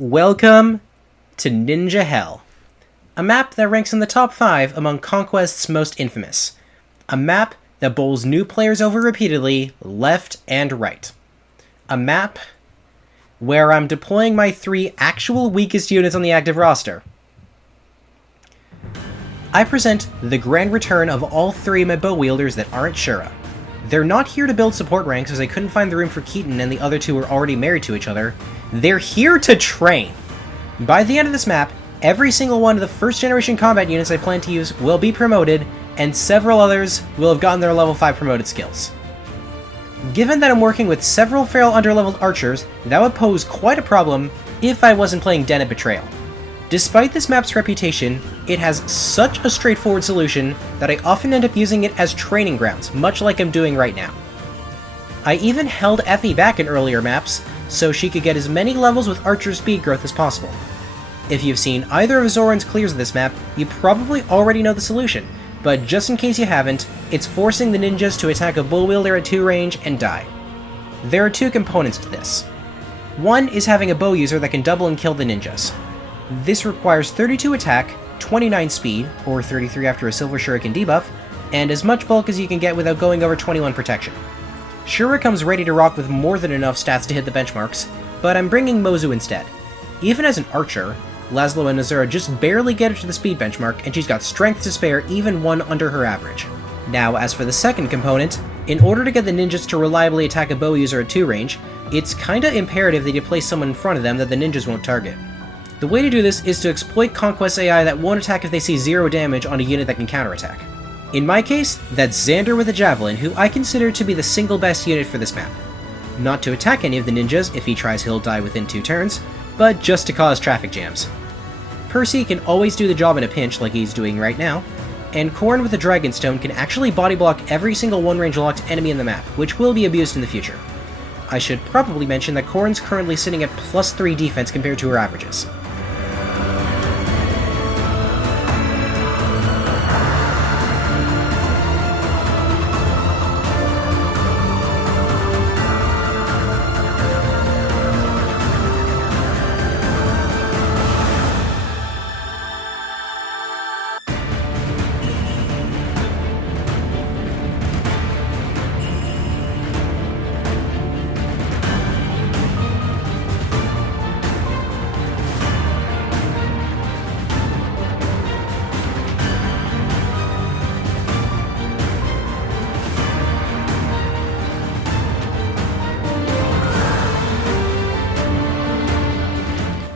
Welcome to Ninja Hell, a map that ranks in the top 5 among Conquest's most infamous. A map that bowls new players over repeatedly, left and right. A map where I'm deploying my 3 actual weakest units on the active roster. I present the grand return of all 3 of my bow wielders that aren't Shura. They're not here to build support ranks as I couldn't find the room for Keaton and the other 2 were already married to each other. They're here to train! By the end of this map, every single one of the first generation combat units I plan to use will be promoted, and several others will have gotten their level 5 promoted skills. Given that I'm working with several feral underleveled archers, that would pose quite a problem if I wasn't playing Den of Betrayal. Despite this map's reputation, it has such a straightforward solution that I often end up using it as training grounds, much like I'm doing right now. I even held Effie back in earlier maps, so she could get as many levels with archer speed growth as possible. If you've seen either of Zoran's clears of this map, you probably already know the solution, but just in case you haven't, it's forcing the ninjas to attack a bull wielder at 2 range and die. There are 2 components to this. One is having a bow user that can double and kill the ninjas. This requires 32 attack, 29 speed, or 33 after a Silver Shuriken debuff, and as much bulk as you can get without going over 21 protection. Shura comes ready to rock with more than enough stats to hit the benchmarks, but I'm bringing Mozu instead. Even as an archer, Laszlo and Azura just barely get her to the speed benchmark, and she's got strength to spare even one under her average. Now, as for the second component, in order to get the ninjas to reliably attack a bow user at 2 range, it's kinda imperative that you place someone in front of them that the ninjas won't target. The way to do this is to exploit Conquest AI that won't attack if they see 0 damage on a unit that can counterattack. In my case, that's Xander with a Javelin, who I consider to be the single best unit for this map. Not to attack any of the ninjas, if he tries he'll die within 2 turns, but just to cause traffic jams. Percy can always do the job in a pinch like he's doing right now, and Khorne with the Dragonstone can actually body block every single 1-range locked enemy in the map, which will be abused in the future. I should probably mention that Khorne's currently sitting at +3 defense compared to her averages.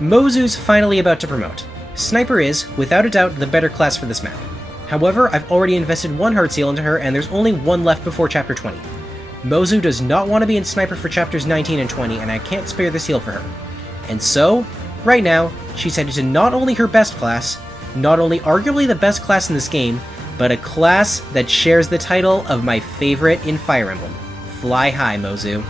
Mozu's finally about to promote. Sniper is, without a doubt, the better class for this map. However, I've already invested 1 heart seal into her and there's only 1 left before chapter 20. Mozu does not want to be in Sniper for chapters 19 and 20 and I can't spare the seal for her. And so, right now, she's headed to not only her best class, not only arguably the best class in this game, but a class that shares the title of my favorite in Fire Emblem. Fly high, Mozu.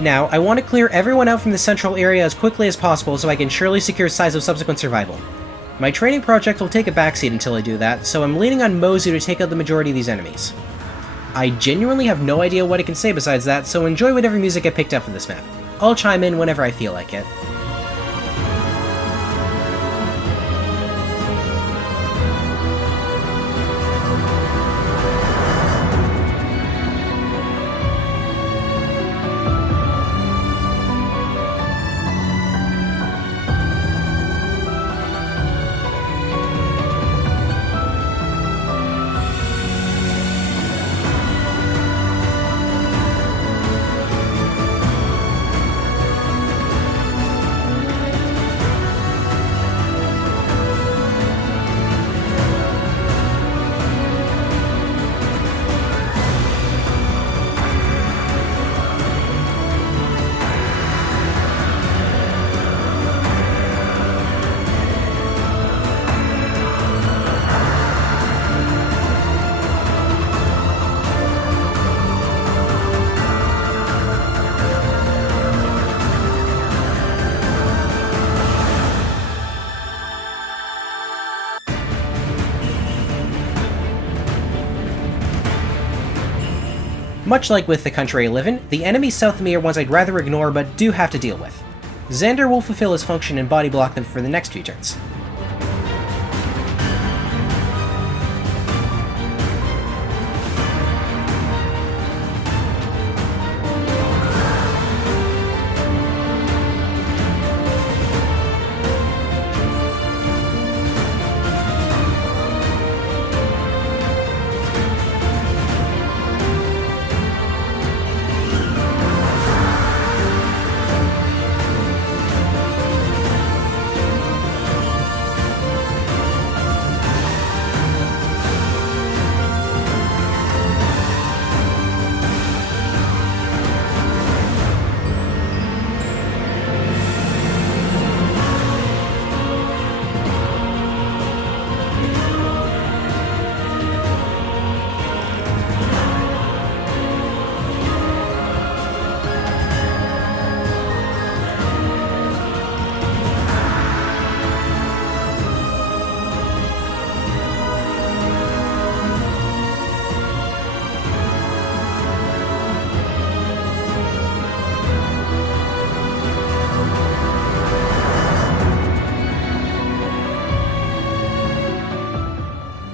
Now, I want to clear everyone out from the central area as quickly as possible so I can surely secure size of subsequent survival. My training project will take a backseat until I do that, so I'm leaning on Mozu to take out the majority of these enemies. I genuinely have no idea what I can say besides that, so enjoy whatever music I picked up for this map. I'll chime in whenever I feel like it. Much like with the country I live in, the enemies south of me are ones I'd rather ignore but do have to deal with. Xander will fulfill his function and body block them for the next few turns.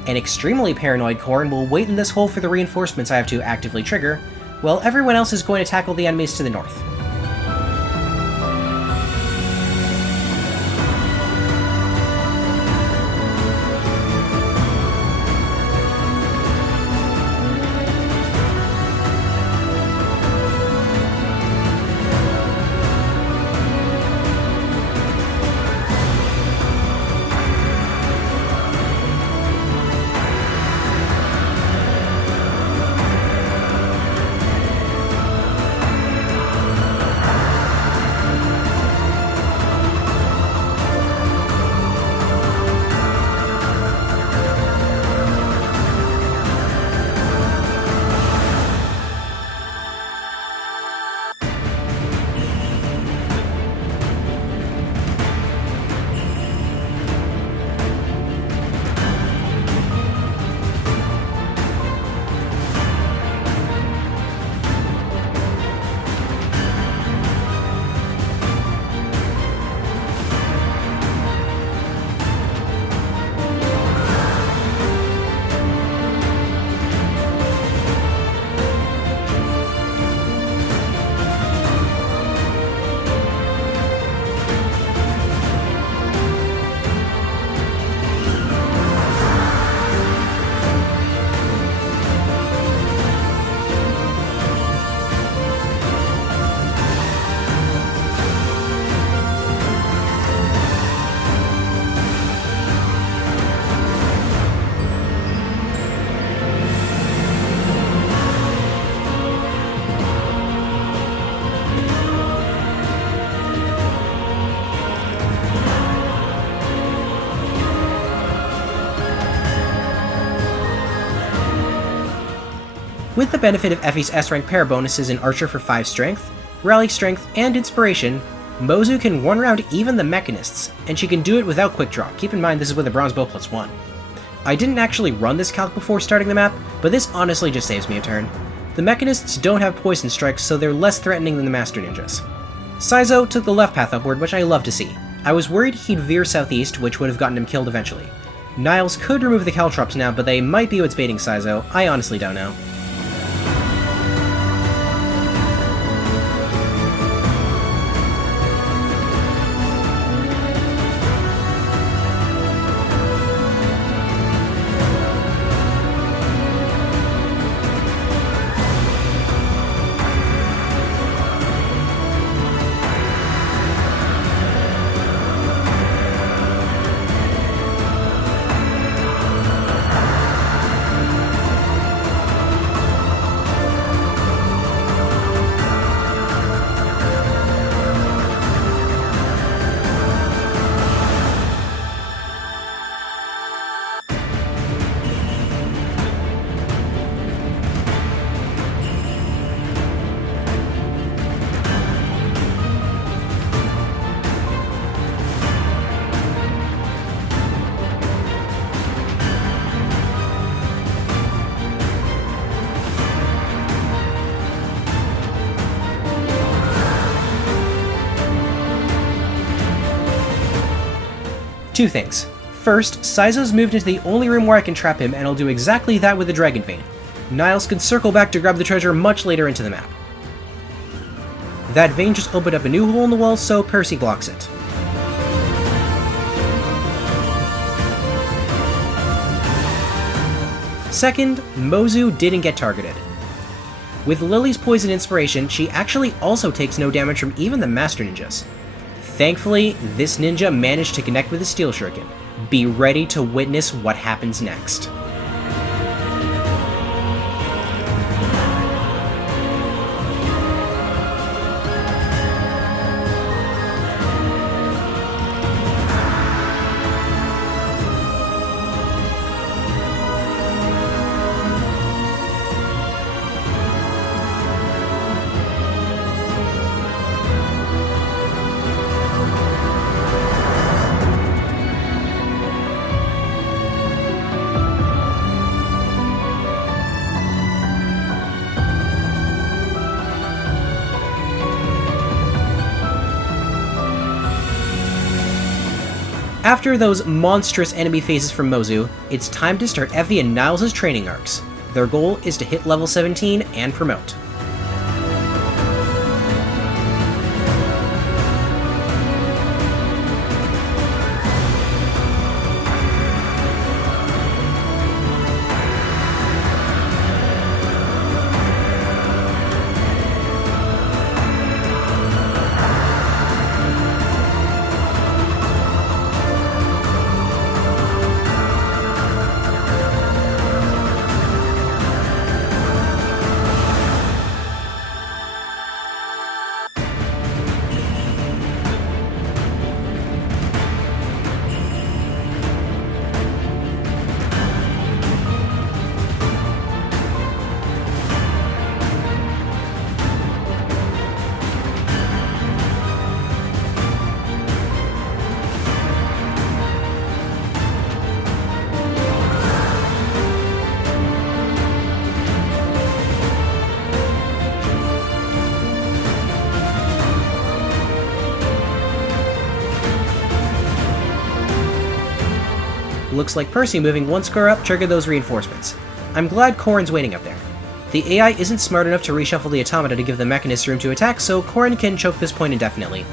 An extremely paranoid Corrin will wait in this hole for the reinforcements I have to actively trigger, while everyone else is going to tackle the enemies to the north. With the benefit of Effie's S-rank pair bonuses in Archer for 5 strength, Rally strength, and inspiration, Mozu can one-round even the Mechanists, and she can do it without quick draw. Keep in mind this is with a bronze bow +1. I didn't actually run this calc before starting the map, but this honestly just saves me a turn. The Mechanists don't have poison strikes, so they're less threatening than the Master Ninjas. Saizo took the left path upward, which I love to see. I was worried he'd veer southeast, which would have gotten him killed eventually. Niles could remove the Caltrops now, but they might be what's baiting Saizo. I honestly don't know. Two things. First, Saizo's moved into the only room where I can trap him, and I'll do exactly that with the Dragon Vein. Niles can circle back to grab the treasure much later into the map. That vein just opened up a new hole in the wall, so Percy blocks it. Second, Mozu didn't get targeted. With Lily's Poison Inspiration, she actually also takes no damage from even the Master Ninjas. Thankfully, this ninja managed to connect with the Steel Shuriken. Be ready to witness what happens next. After those monstrous enemy phases from Mozu, it's time to start Effie and Niles' training arcs. Their goal is to hit level 17 and promote. Looks like Percy moving one square up triggered those reinforcements. I'm glad Corrin's waiting up there. The AI isn't smart enough to reshuffle the automata to give the mechanists room to attack, so Corrin can choke this point indefinitely.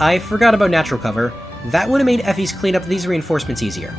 I forgot about natural cover. That would have made Effie's cleanup of these reinforcements easier.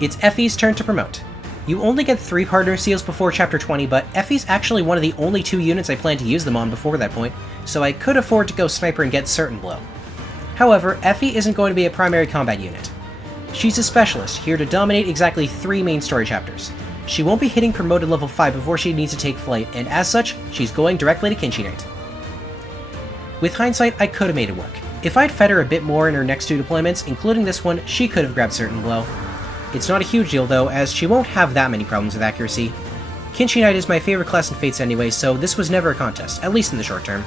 It's Effie's turn to promote. You only get 3 partner seals before Chapter 20, but Effie's actually one of the only 2 units I plan to use them on before that point, so I could afford to go Sniper and get Certain Blow. However, Effie isn't going to be a primary combat unit. She's a specialist, here to dominate exactly 3 main story chapters. She won't be hitting promoted level 5 before she needs to take flight, and as such, she's going directly to Kinshi Knight. With hindsight, I could have made it work. If I'd fed her a bit more in her next 2 deployments, including this one, she could have grabbed Certain Blow. It's not a huge deal though, as she won't have that many problems with accuracy. Kinshi Knight is my favorite class in Fates anyway, so this was never a contest, at least in the short term.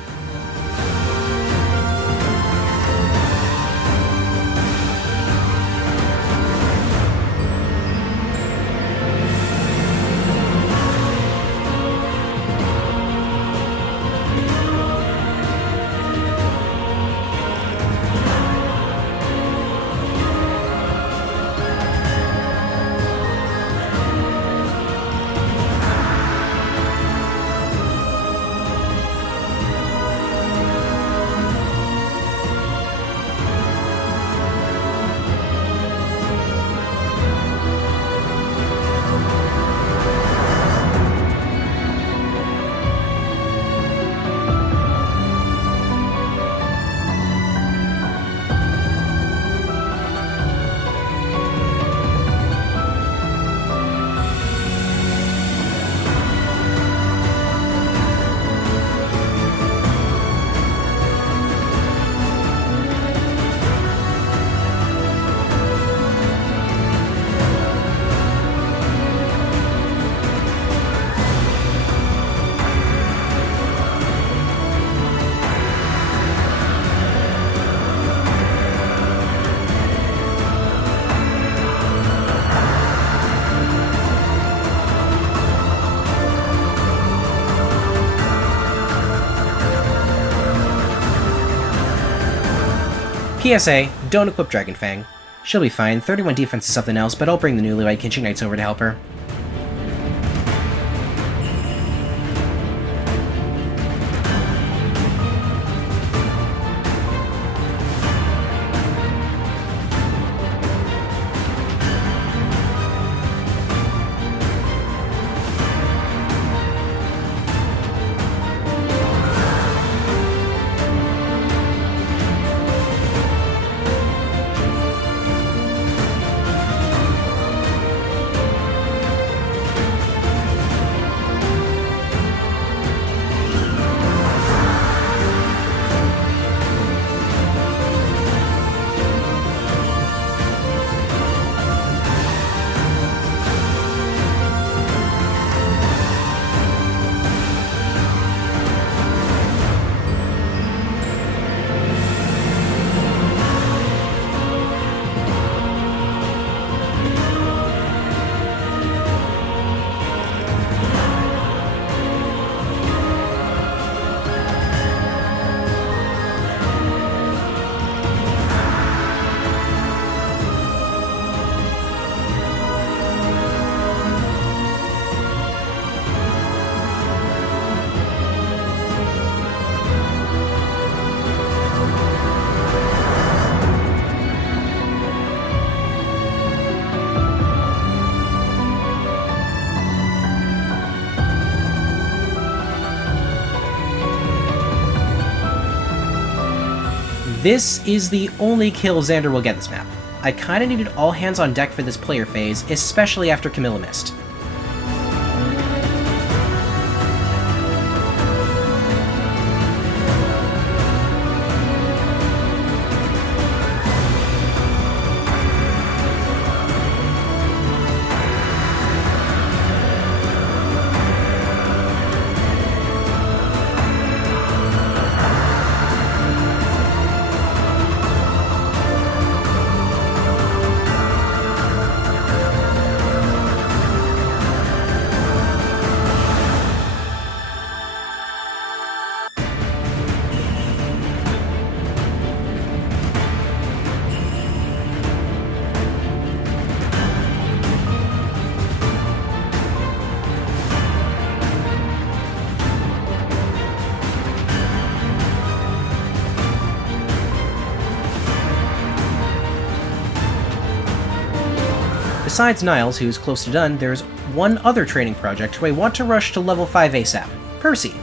PSA, don't equip Dragonfang. She'll be fine, 31 defense is something else, but I'll bring the newlywed Kinshi Knights over to help her. This is the only kill Xander will get this map. I kinda needed all hands on deck for this player phase, especially after Camilla missed. Besides Niles, who's close to done, there's one other training project who I want to rush to level 5 ASAP, Percy.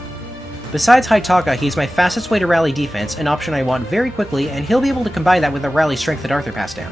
Besides Haitaka, he's my fastest way to rally defense, an option I want very quickly, and he'll be able to combine that with the rally strength that Arthur passed down.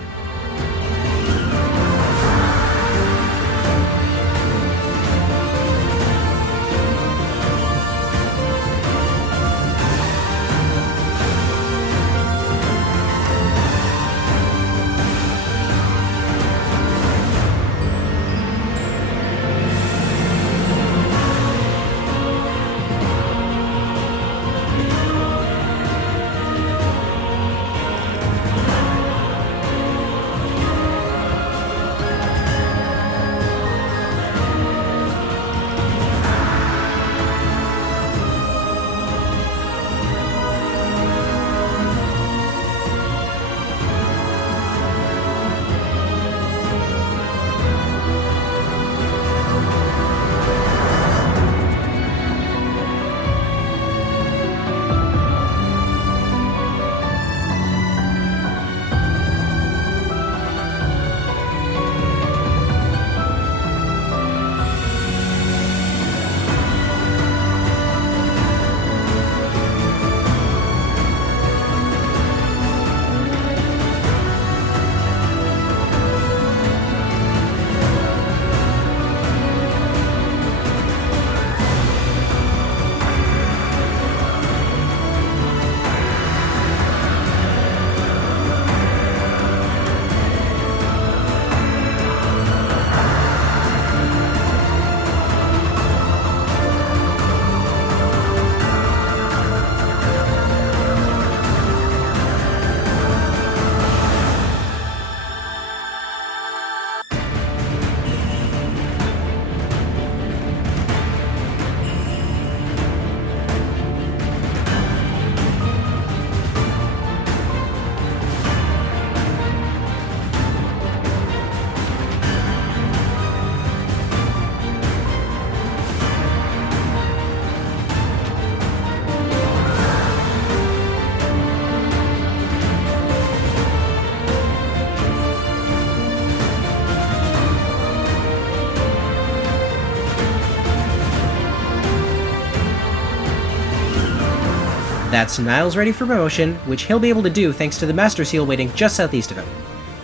That's Niles ready for promotion, which he'll be able to do thanks to the Master Seal waiting just southeast of him.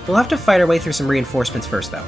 We'll have to fight our way through some reinforcements first, though.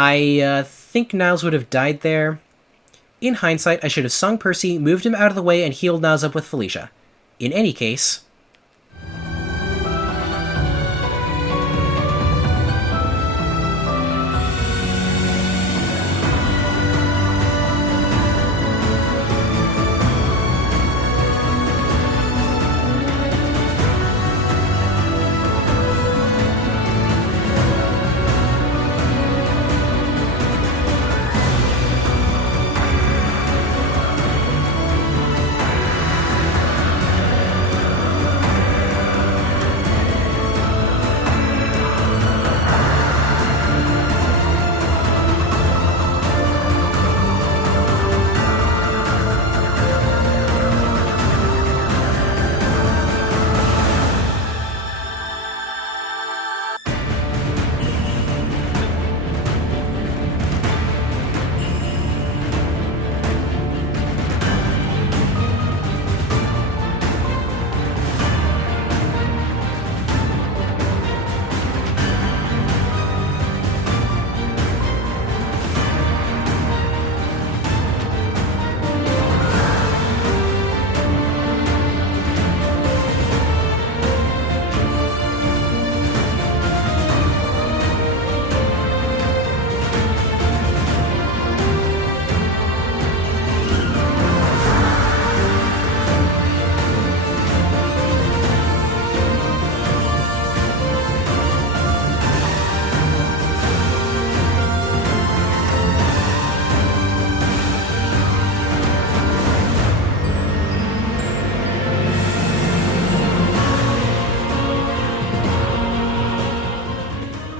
I think Niles would have died there. In hindsight, I should have sung Percy, moved him out of the way, and healed Niles up with Felicia. In any case...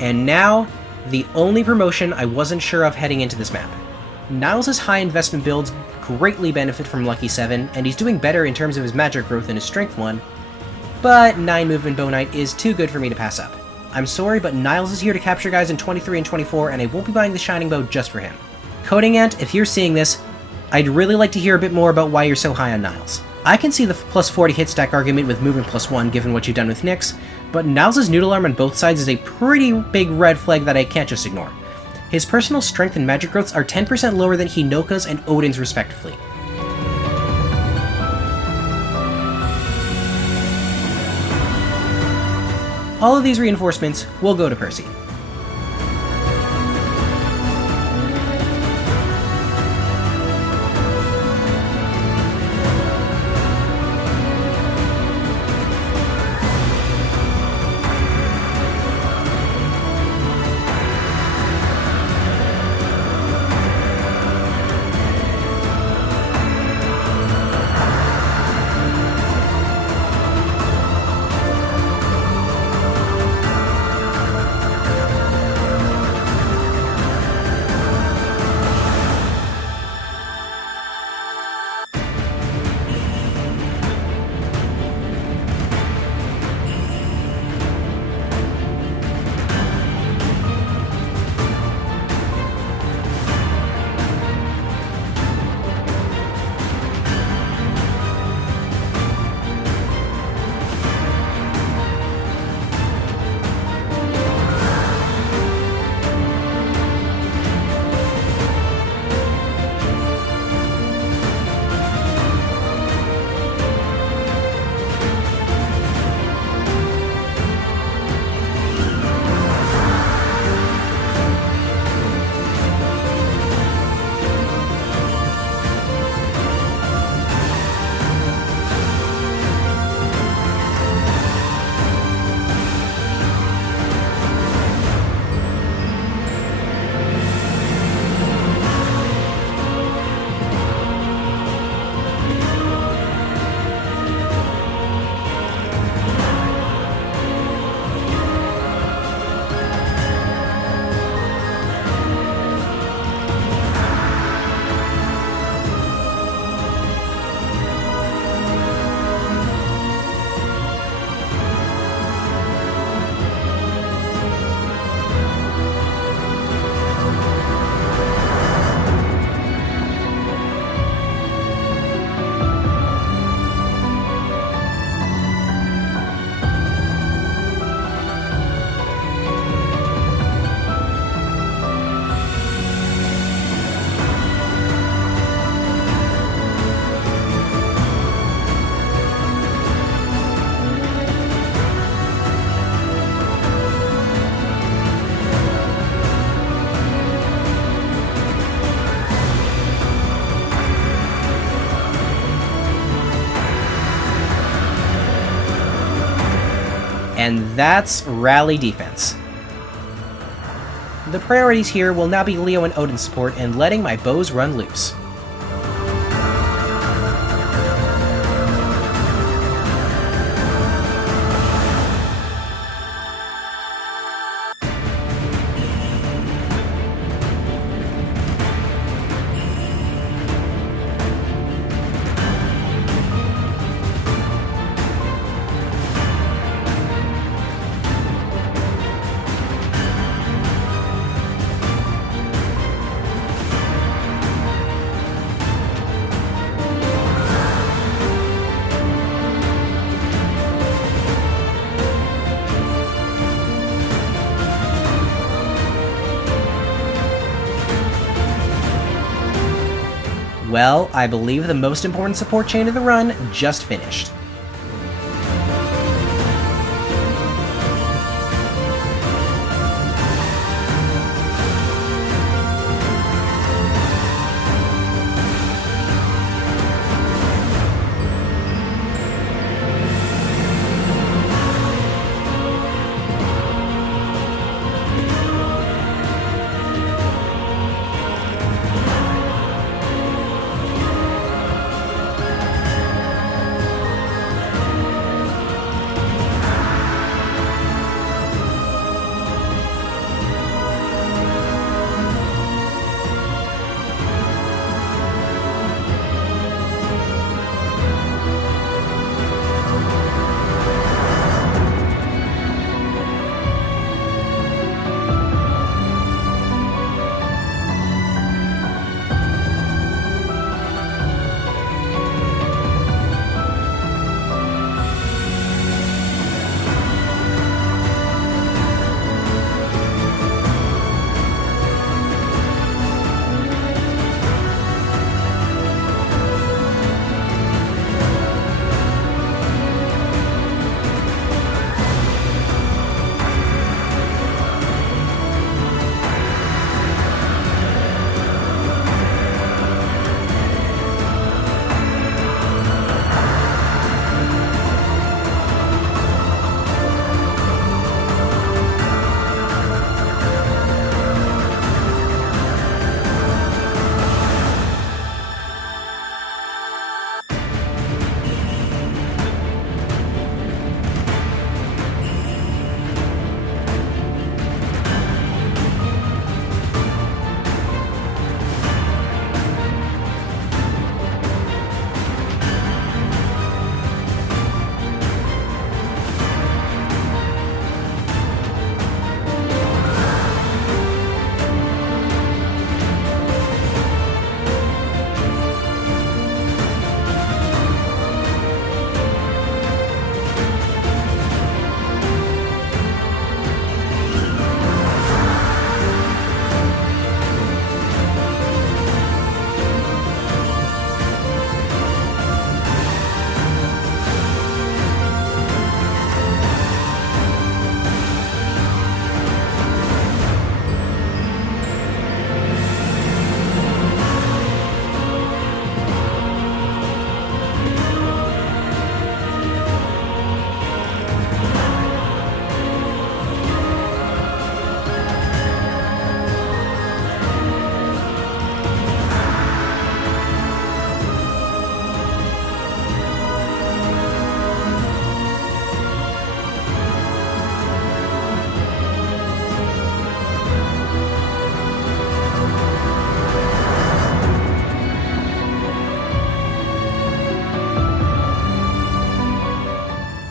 And now, the only promotion I wasn't sure of heading into this map. Niles' high investment builds greatly benefit from Lucky 7, and he's doing better in terms of his magic growth than his strength 1, but 9 movement Bow Knight is too good for me to pass up. I'm sorry, but Niles is here to capture guys in 23 and 24, and I won't be buying the Shining Bow just for him. Coding Ant, if you're seeing this, I'd really like to hear a bit more about why you're so high on Niles. I can see the plus 40 hit stack argument with movement plus 1 given what you've done with Nyx, but Niles' noodle arm on both sides is a pretty big red flag that I can't just ignore. His personal strength and magic growths are 10% lower than Hinoka's and Odin's respectively. All of these reinforcements will go to Percy. And that's Rally Defense. The priorities here will now be Leo and Odin support and letting my bows run loose. Well, I believe the most important support chain of the run just finished.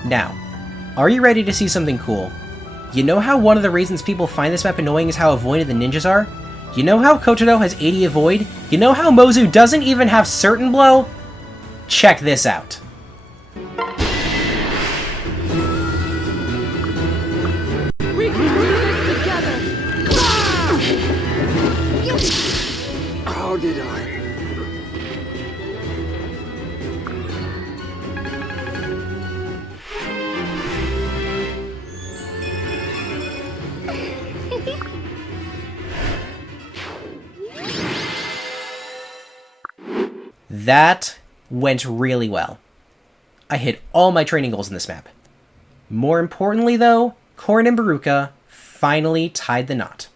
Now, are you ready to see something cool? You know how one of the reasons people find this map annoying is how avoided the ninjas are? You know how Kotaro has 80 avoid? You know how Mozu doesn't even have certain blow? Check this out. We can do this together! How did I? That went really well. I hit all my training goals in this map. More importantly, though, Corrin and Baruka finally tied the knot.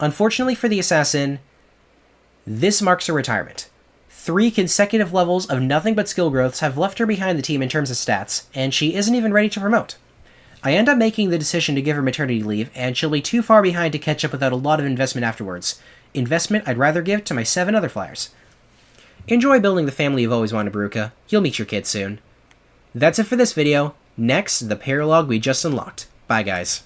Unfortunately for the assassin, this marks her retirement. 3 consecutive levels of nothing but skill growths have left her behind the team in terms of stats, and she isn't even ready to promote. I end up making the decision to give her maternity leave, and she'll be too far behind to catch up without a lot of investment afterwards. Investment I'd rather give to my 7 other flyers. Enjoy building the family you've always wanted, Baruka. You'll meet your kids soon. That's it for this video. Next, the paralog we just unlocked. Bye, guys.